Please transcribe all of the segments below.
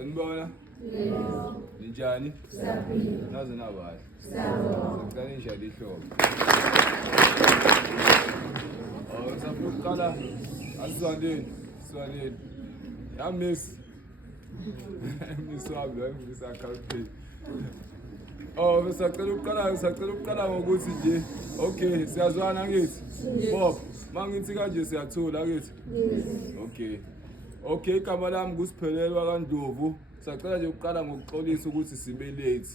Sanibona? Ninjani? Nazi nabali. Sekuhlale njalo ihlobo. Safuna ukuqala asizwandeni. Miss wami lo ngifisa account. Ngisacela ukuqala ngokuthi nje okay siyazwana ngithi. Bob, mangithi kanje siyathula ngithi. Okay igama lami kuSiphelelwa kaNdlovu. Sacela nje ukuqala ngokuxolisa ukuthi sibe late.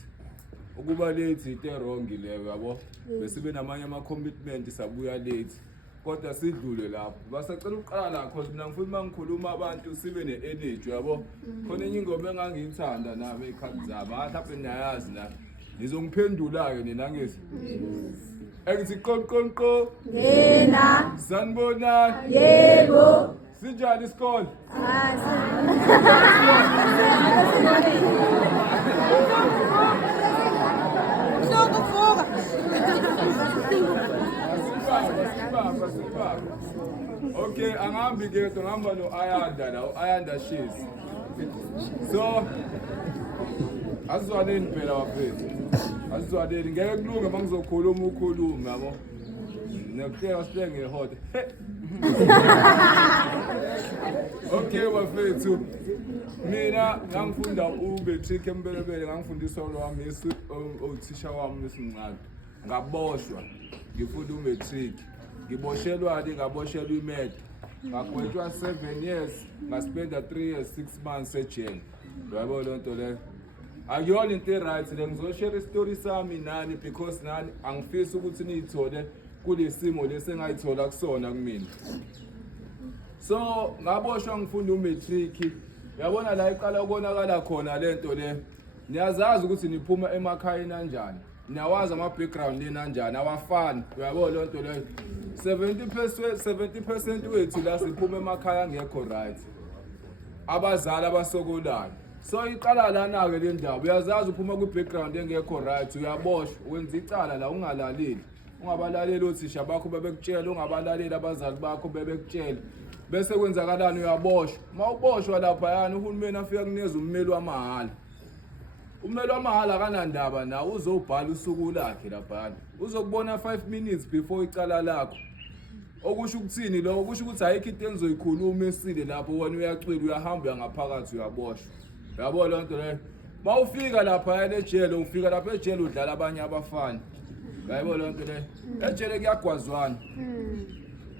Ukuba late into wrong leyo yabo. Bese namanye ama commitment sabuya late. Kodwa sidlule lapho. Basacela ukuqala la because mina ngifuna mangikhuluma abantu sibe ne-energy yabo. Khona enye ingoma engangiyithanda nami ekhadi zami. Mhlawumbe niyayazi la. Nizongiphendula ke nina ngithi. Engithi qonqonqo. Ngena. Sanibona. Yebo. Sinjani isikole? Asibamba. Okay, angihambi ngedwa ngihamba no-Ayanda la, u-Ayanda Shezi. So, asizwaneni phela bafethu. Asizwaneni ngeke kulunge mangizokhuluma ukhuluma yabo. Nekuhleka sihleke ngehoda. Okay bafethu. Mina ngangifunda uBetrick Mbelebele ngangifundiswa lwami uthisha wami lesimncane. Ngaboshwa. Ngifunda uMatric. Ngiboshelwa ngaboshelwa imed. Ngagwetshwa 7 years, ngaspenda 3 years 6 months ejele. Yabo lonto le. Akuyona into right le ngizoshare istory sami nani because nani angifisi ukuthi niyithole kulesimo lesengayithola kusona kumina. So ngaboshwa ngifunda uMatric. Yabona la iqala ukonakala khona lento le. Niyazazi ukuthi niphuma emakhaya kanjani. Niyawazi ama background lena kanjani awafani. Uyabo lonto le 70% wethu la siphuma emakhaya ngekho right. Abazali abasokolayo. So iqala lana ke le ndaba. Uyazazi uphuma ku background engekho right uyaboshwa wenza icala la ungalaleli. Ungabalaleli othisha bakho bebekutshela ungabalaleli abazali bakho bebekutshela. Bese kwenzakalani uyaboshwa. Mawuboshwa lapha yana uhulumeni afika kunikeza ummeli wamahala. Ummeli wamahala kanandaba na uzobhala usuku lakhe lapha. Uzokubona 5 minutes before icala lakho. Okusho ukuthini lo okusho ukuthi ayikho into enizoyikhuluma esile lapho wena uyacwila uyahamba ngaphakathi uyaboshwa. Yabo lonto le. Mawufika lapha yana ejele ufika lapha ejele udlala abanye abafana. Yabo lonto le. Ejele kuyagwazwana.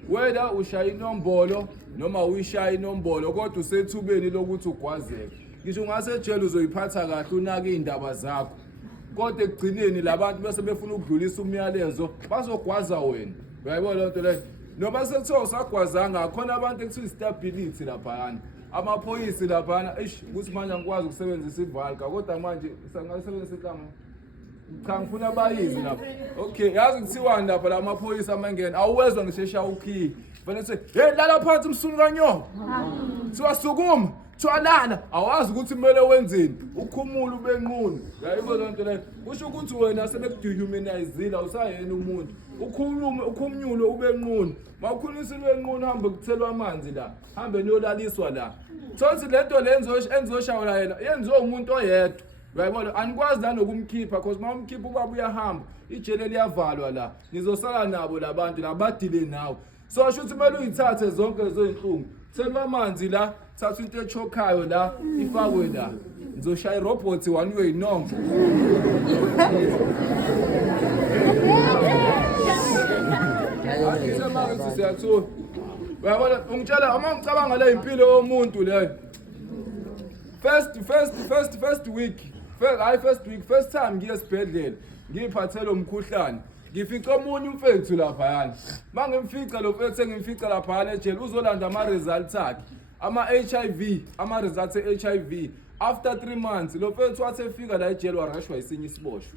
Whether ushaya inombolo noma uyishaya inombolo kodwa usethubeni lokuthi ugwazeke. Ngisho ungasejele uzoyiphatha kahle unaka indaba zakho. Kodwa ekugcineni labantu bese befuna ukudlulisa umyalezo bazogwaza wena. Uyayibona lonto le. Noma sekuthiwa usagwazanga akhona abantu ekuthiwa stability lapha yana. Amaphoyisi lapha yana ukuthi manje angikwazi ukusebenzisa ivalka kodwa manje sangasebenzisa inhlanga. Cha ngifuna bayizi lapha. Okay, yazi kuthiwani lapha la maphoyisa amangena. Awuwezwa ngishesha ukhi. Fanele sithi, "Hey lala phansi msulu kanyoka." Siwasukuma, thwalala. Awazi ukuthi kumele wenzeni. Ukhumula ubenqunu. Yayibona lonto le. Kusho ukuthi wena sebekudehumanizeila usayena umuntu. Ukhumnyulo ubenqunu. Mawukhulisa ubenqunu hambe kuthelwa amanzi la. Hambe niyolaliswa la. Thothi lento enzoshawula yena yenziwe umuntu oyedwa. Uyayibona anikwazi la nokumkhipha because mawumkhipha ubaba uyahamba ijele liyavalwa la nizosala nabo labantu labadile nawe so asho ukuthi kumele uyithathe zonke lezo inhlungu thelwa amanzi la thatha into echokayo la ifakwe la nizoshaya irobot one way nombo Ayisema ukuthi siyathola uyabona ungitshela uma ngicabanga la impilo yomuntu leyo first time ngiye esibhedlela ngiphathela umkhuhlane ngifica omunye umfethu lapha yana mangimfica lo mfethu engimfica lapha yana ejele uzolanda ama results akhe ama results eHIV after 3 months lo mfethu wathi efika la ejele warashwa isinye isiboshwa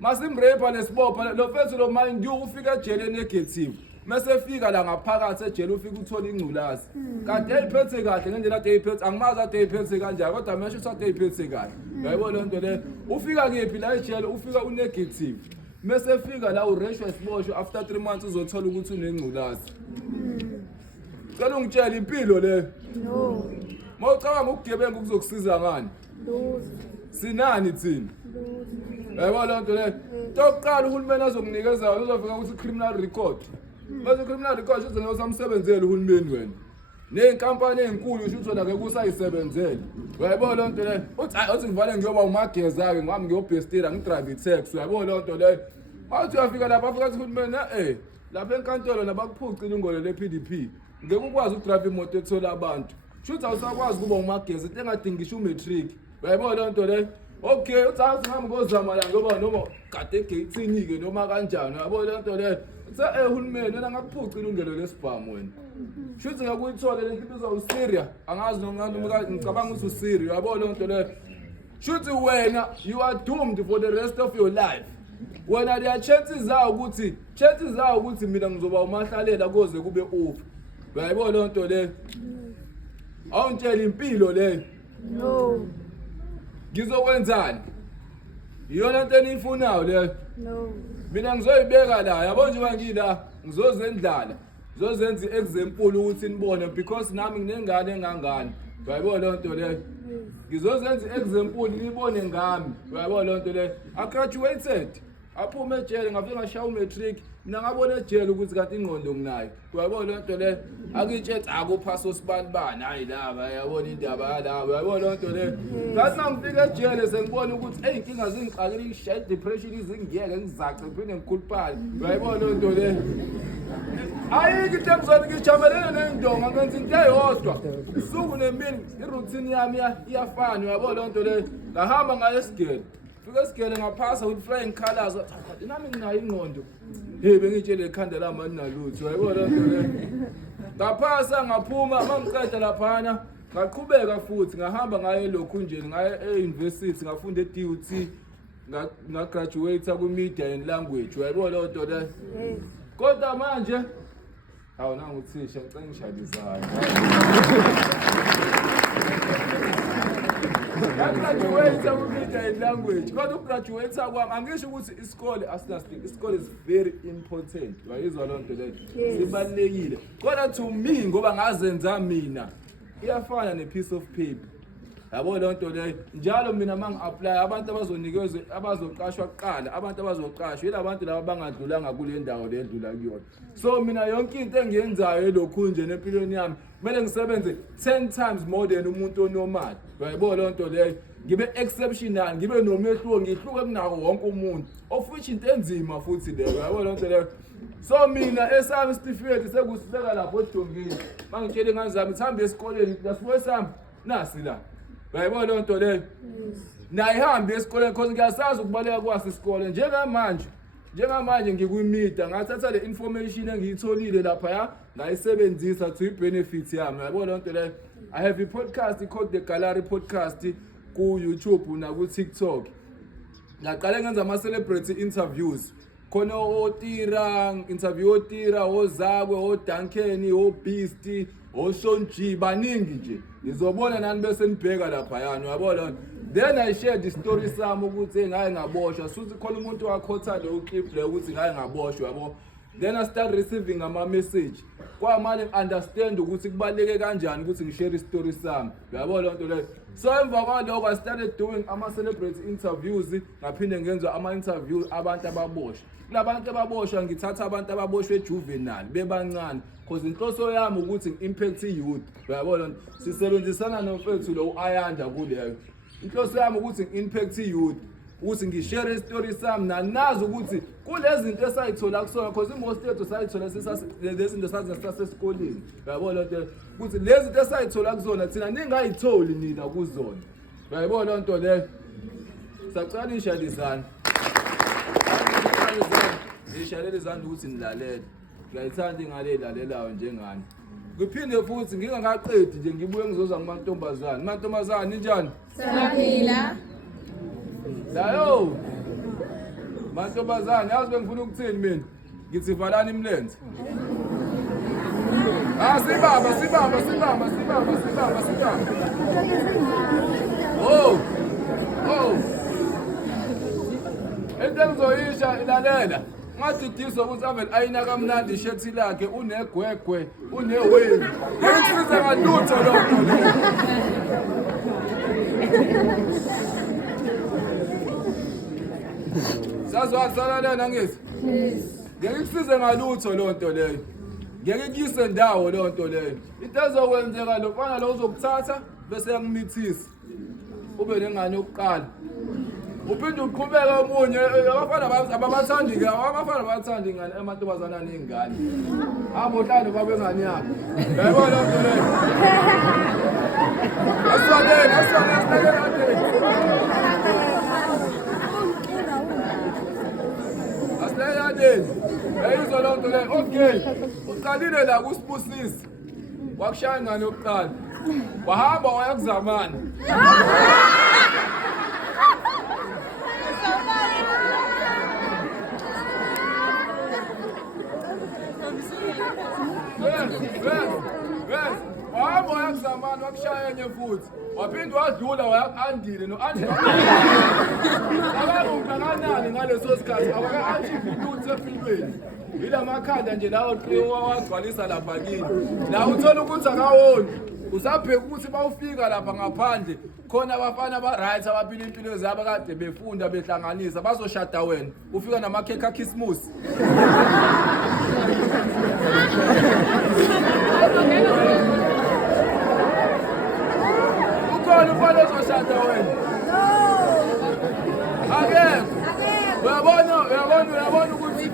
masimrepa lesibopha lo mfethu lo manje ufika ejele negative mase efika la ngaphakathi ejele ufika uthola ingculazi kanti eyiphethe kahle ngendlela ade eyiphethe angimazi ade eyiphethe kanjani kodwa manje usathi eyiphethe kahle uyayibona lonto le ufika kephi la ejele ufika unegative mase efika la ureshwa isiboshwa after 3 months uzothola ukuthi unengculazi cela ungitshela impilo le No. Mawucabanga ukugebenga kuzokusiza ngani? Sinani thina? Yabo lonto le. Tokuqala uhulumeni azokunikeza wona uzofika ukuthi criminal record. Bese criminal record uthi ngeke usamsebenzele uhulumeni wena. Neinkampani ezinkulu usho ukuthi wona ngeke usayisebenzele. Yabo lonto le. Uthi ngivale ngiyoba umageza ke ngami ngiyobhestira ngidrive taxi. Yabo lonto le. Awuthi uyafika lapha afika ukuthi uhulumeni lapha enkantolo nabakuphucile ingolo le-PDP. Ngeke ukwazi ukudrive imoto ethola abantu. Shuthi awusakwazi kuba umageza into engadingisha umatric. Yabo lonto le. Okay, uthi ngami ngozama la ngoba noma kade egate ke noma kanjani. Yabo lonto le. Uhulumeni wena ngakuphucile ungelo lesibhamu wena. Shuthi ngakuyithola le nto ibizwa uSyria. Angazi noma ngicabanga ukuthi uSyria. Yabo lonto le. Shuthi wena you are doomed for the rest of your life. Wena there chances zawo ukuthi mina ngizoba umahlalela koze kube ufa. Uyayibona lonto le. Awuntshela impilo le. No. Ngizokwenzani? Iyona into eniyifunayo le. No. Mina ngizoyibeka la, yabo nje ngila, ngizozendlala. Ngizozenza iexample ukuthi nibone because nami nginengane engangani. Uyayibona lonto le. Ngizozenza iexample nibone ngami. Uyayibona lonto le. I graduated. Aphume ejele ngafika ngashaya umatric. Mina ngabona ejele ukuthi kanti ingqondo nginayo. Uyayibona lonto le. Akutshela akuphaso sibanibani hayi laba yabona indaba yalaba. Uyayibona lonto le. Ngathi ngifika ejele sengibona ukuthi inkinga zingiqalile ngishaya depression izingiyeke ngizace phinde ngikhuluphala. Uyayibona lonto le. Ayike into engizona ngijamelene nendonga ngenza into eyodwa. Isuku nemini iroutine yami iyafana. Uyayibona lonto le. Ngahamba ngaye esigele. Fika esigele ngaphasa with flying colors. Wathi nami nginayo ingqondo. Bengitshele ikhanda lami aninalutho. Uyayibona lonto le. Ngaphasa ngaphuma mangiqeda laphana ngaqhubeka futhi ngahamba ngaye lokhu nje ngaye e-university ngafunda e-DUT ngagraduate ku-media and language. Uyayibona lonto le. Kodwa manje awunanga uthisha ngicela ngishadisayo. Graduate ku-media and language. Kodwa ukugraduate kwami angisho ukuthi isikole asinasithini. Isikole is very important. Uyayizwa lonto le. Sibalekile. Kodwa to me ngoba ngazenza mina iyafana ne-piece of paper. Yabo lonto le. Njalo mina mangi-apply abantu abazonikezwe abazoqashwa kuqala abantu abazoqashwa yilabantu laba bangadlulanga kule ndawo le edlula kuyona. So mina yonke into engiyenzayo elokhu nje empilweni yami kumele ngisebenze 10 times more than umuntu onormal. Uyayibona lonto le. Ngibe exceptional, ngibe nomehluko, ngihluke kunako wonke umuntu. Of which into enzima futhi le. Uyayibona lonto le. So mina esami isitifiketi sekusibeka lapho edongeni. Mangitshela ingane zami sihambe esikoleni, lasibuye sami nasi la. Uyayibona lonto le. Nayihambe esikoleni because ngiyasazi ukubaleka kwasi isikole njengamanje ngikuimida ngathatha le information engiyitholile lapha ngayisebenzisa to benefit yami. Uyayibona lonto le. I have a podcast called The Gallery Podcast ku YouTube na ku TikTok. Ngaqala ngenza ama celebrity interviews. Khona interview otira, oZakwe, oDuncan, oBeast, oSean G baningi nje. Nizobona nani bese nibheka lapha yana. Uyabona. Then I shared the story sami ukuthi ngaye ngaboshwa. Suthi khona umuntu wakhotha lo clip le ukuthi ngaye ngaboshwa yabo. Then I start receiving ama message. Kwamanje understand ukuthi kubaleke kanjani ukuthi ngishare story sami. Uyabona lonto le. So emva kwalokho I started doing ama celebrity interviews ngaphinde ngenza ama interview abantu ababoshwa. Kulabantu ababoshwa ngithatha abantu ababoshwe juvenile bebancane because inhloso yami ukuthi ngi-impact youth. Uyabona sisebenzisana nomfethu lo uAyanda kuleyo. Inhloso yami ukuthi ngi-impact youth ukuthi ngishare istory sami nazi ukuthi kulezi zinto esayithola kusona because most yethu sayithola lezi zinto sasesikoleni. Uyabona lonto ukuthi lezi zinto esayithola kuzona thina ningayitholi nina kuzona. Uyayibona lonto le. Sacala ishadizana. Ngishayele izandla ukuthi nilalele. Ngiyayithanda ingale lalelayo njengani. Kuphinde futhi ngingakaqedi nje ngibuye ngizoza kumantombazane. Mantombazane njani? Siyaphila. Layo. Mantombazane yazi bengifuna ukuthini mina? Ngithi valani imlenze. Sibamba. Oh. Into engizoyisha ilalela. Ngadidiswa ukuthi avele ayinaka mnandi ishethi lakhe unegwegwe unewave ngekusiza ngalutho lonto leyo. Sazwasalalela ngithi ngeke kusize ngalutho lonto leyo, ngeke kuyise ndawo lonto leyo. Into ezokwenzeka lo mfana lo uzokuthatha bese yakumithisa ube nengane yokuqala uphinde uqhubeke omunye. Abafana ababathandi-ke, abafana abathandi ingane amantombazana aney'ngane. Hamba uhlale babe ngane yakho. Yayibona lonto leyo. Asibambeni, asilekeleleni. Yayizwa lonto leyo. Okay, uqalile la kuSibusisi wakushaya ingane yokuqala, wahamba waya kuZamani. Wahamba waya kuZamani wakushaya enye futhi, waphinde wadlula waya ku-Andile no-Andile akanani ngaleso sikhathi abaka-achieve lutho empilweni. Yila makhanda nje lawo wagcwalisa lapha kini. La uthola ukuthi akawoni. Usabheka ukuthi bawufika lapha ngaphandle khona abafana ba-right abaphila impilo zabo kade befunda behlanganisa bazoshada wena. Ufika namakhekhe akhisimusi. Ukhona ufana ozoshada wena. Akekho. Uyabona ukuthi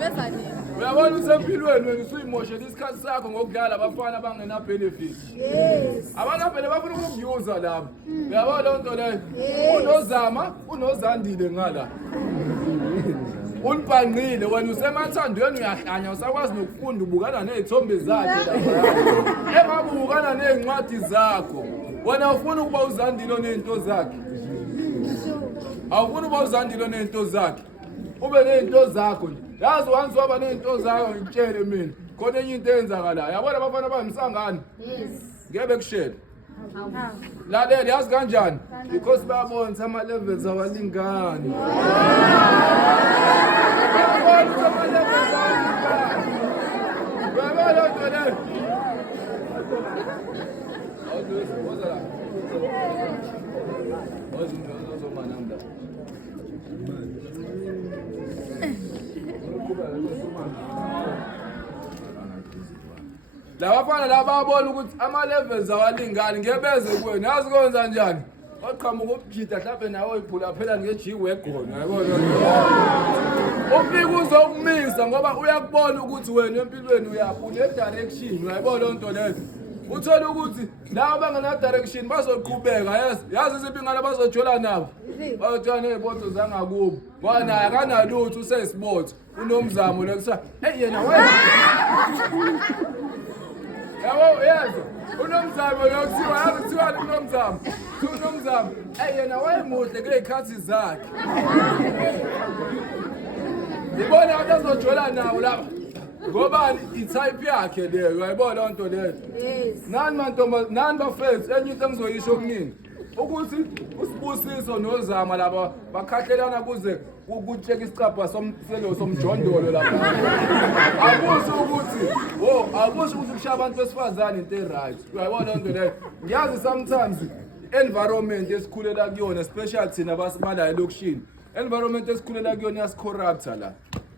uyabona usempilweni wena usuyimoshela isikhathi sakho ngokudlala abafana abangena benefit. Yes. Abantu phela bafuna ukukuyuza lapha. Uyabona lonto leyo. Unozama, unozandile ngala. Unibhangile wena usemathandweni uyahlanya usakwazi nokufunda ubukana nezithombe zakhe lapha. Engabukana nezincwadi zakho. Wena ufuna ukuba uzandile nezinto zakhe. Awufuna ukuba uzandile nezinto zakhe. Ube nezinto zakho nje. Yazi once waba nezinto zakho ngikutshele mina. Khona enye into eyenzakalayo. Yabona abafana bayimsangane. Yes. Ngeke kushele. Lalela yazi kanjani? Because bayabona ama levels awalingani. Bayabona ama levels awalingani. Bayabona lonto leyo. Awuzozala. Awuzozomana. Labafana laba babona ukuthi ama levels awalingani ngebeze kuwena. Yazi kwenza njani? Waqhamuka ukujida mhlawumbe nawe uyiphula phela ngeji wegona, yabona. Ufika uzokumisa ngoba uyakubona ukuthi wena empilweni uyaphula direction, uyayibona lonto leyo. Uthola ukuthi laba bangena direction bazoqhubeka. Yazi iziphi ingane abazojola nabo. Bazojola nezibotho zangakubo. Ngoba akanalutho usesibotho. Unomzamo lekuthiwa hey yena wena. Yabo yezwa. Unomzamo lokuthiwa yazi kuthiwa unomzamo. Unomzamo. Hey yena wayemuhle ngezikhathi zakhe. Ibona abazojola nawo lapha. Ngoba itype yakhe leyo uyayibona lonto leyo. Yes. Nani bafethu enye into engizoyisho kuningi ukuthi uSibusiso noZama laba bakhahlelana kuze ukutsheka isicapha somjondolo lapha. Akusho ukuthi kushaya abantu besifazane into eright. Uyayibona lonto leyo. Ngiyazi sometimes environment esikhulela kuyona especially thina basibala elokishini. Environment esikhulela kuyona yasicorrupta la.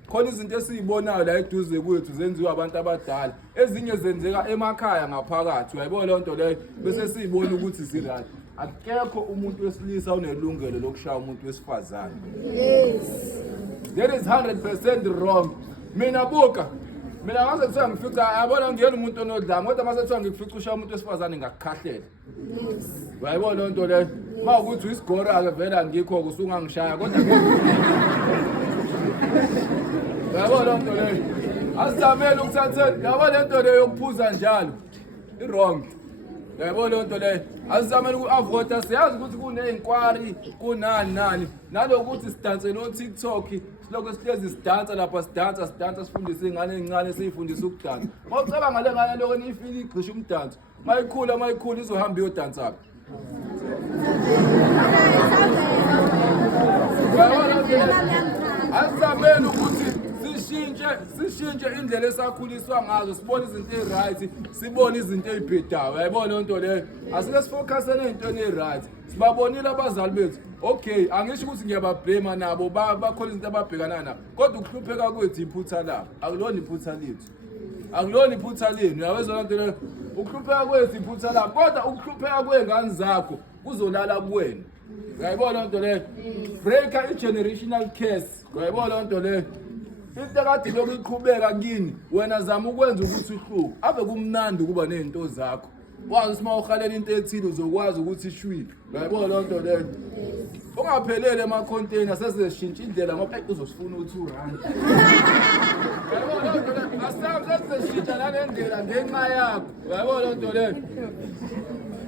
Khona izinto esizibonayo la eduze kwethu zenziwa abantu abadala. Ezinye zenzeka emakhaya ngaphakathi. Uyayibona lonto leyo bese siyibona ukuthi siralt. Akekho umuntu wesilisa unelungelo lokushaya umuntu wesifazane. Yes. That is 100% wrong. Mina buka. Mina ngase kuthiwa ngifica yabona ngiyena umuntu onodlanga kodwa mase kuthiwa ngifica ushaya umuntu wesifazane ngakukhahlela. Yes. Uyayibona lonto leyo. Mawukuthi uyisigora ke vela ngikho kusungangishaya kodwa yabona lonto leyo. Asizamele ukuthathela. Yabona lento leyo yokuphuza njalo. I-wrong. Yabona lonto leyo. Asizamele uku-avoida siyazi ukuthi kuney'nkwari kunani. Nalokuthi sidanse no-TikTok. Silokho sihlezi sidansa lapha sidansa sifundise iy'ngane ey'ncane siyifundise ukudansa. Mawucabanga le ngane lokho niyifika igqisha umdanso. Mayikhula izohamba iyodansaphi. Asizamele ukuthi sishintshe sishintshe indlela esakhuliswa ngazo, sibone izinto eziright, sibone izinto ezibhedayo. Uyayibona le nto leyo? Asike sifocusene ezintweni eziright. Sibabonile abazali bethu. Okay, angisho ukuthi ngiyabablame nabo bakhona izinto ababhekana nabo. Kodwa ukuhlupheka kwethu iphutha labo. Akulona iphutha lethu. Akulona iphutha lenu. Uyawezwa le nto leyo? Ukuhlupheka kwethu iphutha labo. Kodwa ukuhlupheka kwezingane zakho kuzolala kuwena. Uyayibona le nto leyo? Breaker i-generational curse. Uyayibona le nto leyo? Into ekade lokhu iqhubeka kini, wena zama ukwenza ukuthi uhluke. Ave kumnandi ukuba nezinto zakho. Wazi ukuthi mawuhalela into ethile uzokwazi ukuthi ishwile. Uyayibona le nto leyo? Ungaphelele ema-container seseshintsha indlela ngoba uzosifuna u2 rand. Uyayibona le nto leyo? Asazi seseshintsha nalendlela ngenxa yakho. Uyayibona le nto leyo?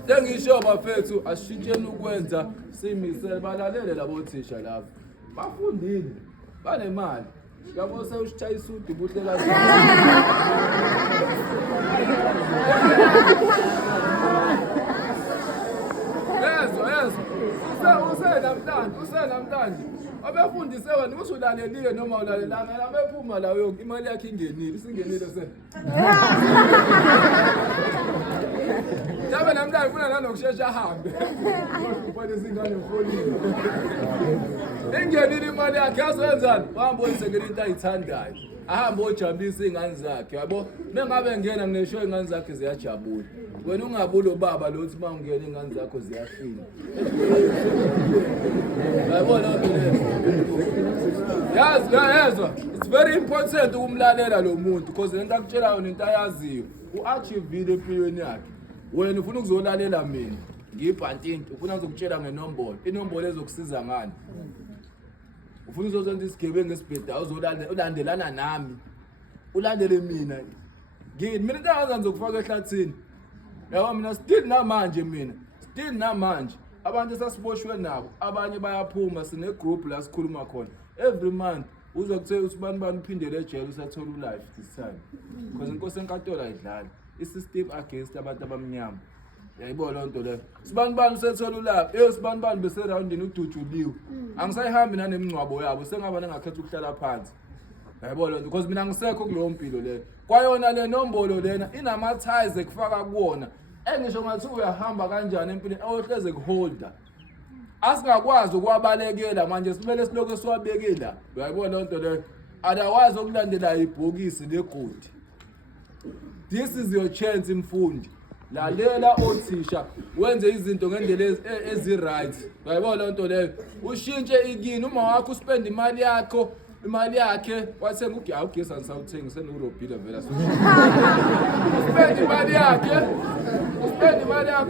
Sengisho bafethu asishintsheni ukwenza simisele balalele labo thisha lapho. Bafundile. Banemali. Yabo sewushaya isudu buhle kahle. Usenamhlanje. Abefundise wena ukuthi ulalelile noma ulalelanga, abephuma la yonke imali yakhe ingenile, isingenile se. Jabe namhlanje ufuna nanokushesha ahambe. Ufane izingane ufolile. Ingenile imali yakhe yazenzani? Wahamba oyisengela into ayithandayo. Ahamba ojabulisa izingane zakhe, yabo. Mengabe ngena nginesho izingane zakhe ziyajabula. Wena ungabuli ubaba lo uthi mawungena izingane zakho ziyafina. Yabona lo yazwa. It's very important ukumlalela lo muntu because lento akutshelayo into ayaziyo. U-achieve empilweni yakhe. Wena ufuna ukuzolalela mina. Ngibhantinto ufuna ngizokutshela ngenombolo. Inombolo ezokusiza ngani? Ufuna uzokwenza isigebengu ngesibheda uzolandelana nami. Ulandele mina. Mina into engazenza ngizokufaka ehlathini. Yabo mina still namanje abantu sasiboshwe nabo, abanye bayaphuma, sine group la sikhuluma khona. Every month uzokuthe usibani uphindele ejele usathola ulife this time. Because inkosi enkantolo ayidlali. I-system against abantu abamnyama. Yayibona le nto leyo. Sibani usethola ulife. Sibani bese roundini udujuliwe. Angisayihambi nanemncwabo yabo, sengaba nengakhetha ukuhlala phansi. Yayibona le nto because mina ngisekho kuleyo mpilo leyo. Kwayona le nombolo lena inamathize ekufaka kuwona. Engisho ngathi uyahamba kanjani empilweni awuhleze kuholder. Asingakwazi ukwabalekela manje simele siloko siwabekela. Uyayibona le nto leyo? Otherwise okulandela ibhokisi legodi. This is your chance mfundi. Lalela othisha wenze izinto ngendlela eziright. Uyayibona le nto leyo? Ushintshe ikini uma wakho uspend imali yakhe wathenga ugesi anisawuthengi senorobhila vela so. Uspend imali yakhe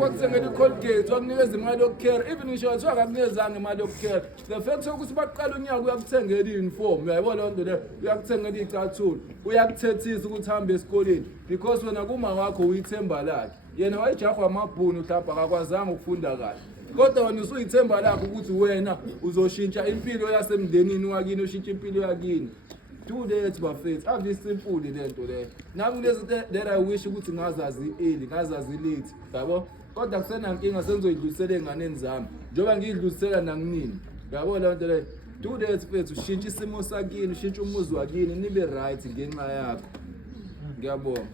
wakuthengela iColgate wakunikeza imali yokucare even ngisho wathiwa akakunikezanga imali yokucare. The fact sokuthi baqala unyaka uyakuthengela i-uniform. Uyayibona le nto leyo? Uyakuthengela icathulo, uyakuthethisa ukuthi uhambe esikoleni because wena kuma wakho uyithemba lakhe. Yena wayejahwa amabhunu mhlawumbe akakwazanga ukufunda kahle. Kodwa wena usuyithemba lakho ukuthi wena uzoshintsha impilo yasemndenini wakini, ushintshe impilo yakini. Do that bafethu. Ave simple le nto leyo. Nami lezi that I wish ukuthi ngazazi early, ngazazi late. Yabo? Kodwa kusena inkinga sengizoyidlulisela enganeni zami. Njoba ngiyidlulisela nakunini. Yabo le nto leyo. Do that bafethu, ushintshe isimo sakini, ushintshe umuzi wakini, nibe right ngenxa yakho. Ngiyabonga.